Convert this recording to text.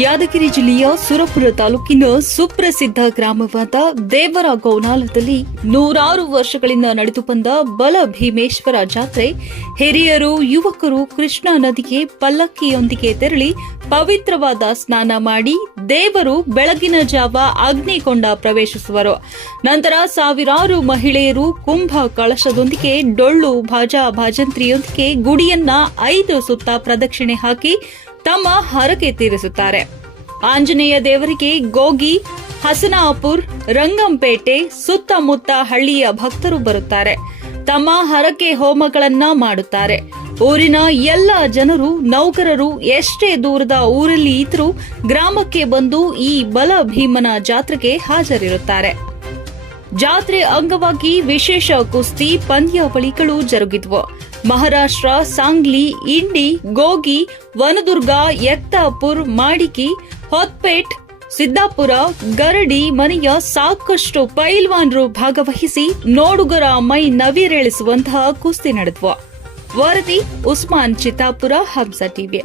ಯಾದಗಿರಿ ಜಿಲ್ಲೆಯ ಸುರಪುರ ತಾಲೂಕಿನ ಸುಪ್ರಸಿದ್ಧ ಗ್ರಾಮವಾದ ದೇವರಗೌನಾಲದಲ್ಲಿ ನೂರಾರು ವರ್ಷಗಳಿಂದ ನಡೆದು ಬಂದ ಬಲ ಭೀಮೇಶ್ವರ ಜಾತ್ರೆ ಹಿರಿಯರು ಯುವಕರು ಕೃಷ್ಣಾ ನದಿಗೆ ಪಲ್ಲಕ್ಕಿಯೊಂದಿಗೆ ತೆರಳಿ ಪವಿತ್ರವಾದ ಸ್ನಾನ ಮಾಡಿ ದೇವರು ಬೆಳಗಿನ ಜಾವ ಅಗ್ನಿಕೊಂಡ ಪ್ರವೇಶಿಸುವರು. ನಂತರ ಸಾವಿರಾರು ಮಹಿಳೆಯರು ಕುಂಭ ಕಳಶದೊಂದಿಗೆ ಡೊಳ್ಳು ಬಾಜಾ ಭಜಂತ್ರಿಯೊಂದಿಗೆ ಗುಡಿಯನ್ನ 5 ಸುತ್ತ ಪ್ರದಕ್ಷಿಣೆ ಹಾಕಿ ತಮ್ಮ ಹರಕೆ ತೀರಿಸುತ್ತಾರೆ. ಆಂಜನೇಯ ದೇವರಿಗೆ ಗೋಗಿ, ಹಸನಾಪುರ್, ರಂಗಂಪೇಟೆ ಸುತ್ತಮುತ್ತ ಹಳ್ಳಿಯ ಭಕ್ತರು ಬರುತ್ತಾರೆ. ತಮ್ಮ ಹರಕೆ ಹೋಮಗಳನ್ನ ಮಾಡುತ್ತಾರೆ. ಊರಿನ ಎಲ್ಲ ಜನರು, ನೌಕರರು ಎಷ್ಟೇ ದೂರದ ಊರಲ್ಲಿ ಇದ್ರೂ ಗ್ರಾಮಕ್ಕೆ ಬಂದು ಈ ಬಲ ಭೀಮನ ಜಾತ್ರೆಗೆ ಹಾಜರಿರುತ್ತಾರೆ. ಜಾತ್ರೆ ಅಂಗವಾಗಿ ವಿಶೇಷ ಕುಸ್ತಿ ಪಂದ್ಯಾವಳಿಗಳು ಜರುಗಿದ್ವು. ಮಹಾರಾಷ್ಟ್ರ, ಸಾಂಗ್ಲಿ, ಇಂಡಿ, ಗೋಗಿ, ವನದುರ್ಗ, ಯಕ್ತಾಪುರ್, ಮಾಡಿಕಿ, ಹೊತ್ಪೇಟ್, ಸಿದ್ದಾಪುರ, ಗರಡಿ ಮನೆಯ ಸಾಕಷ್ಟು ಪೈಲ್ವಾನರು ಭಾಗವಹಿಸಿ ನೋಡುಗರ ಮೈ ನವಿರೇಳಿಸುವಂತಹ ಕುಸ್ತಿ ನಡೆದ್ವು. ವರದಿ ಉಸ್ಮಾನ್ ಚಿತ್ತಾಪುರ, ಹಂಸ ಟಿವಿ.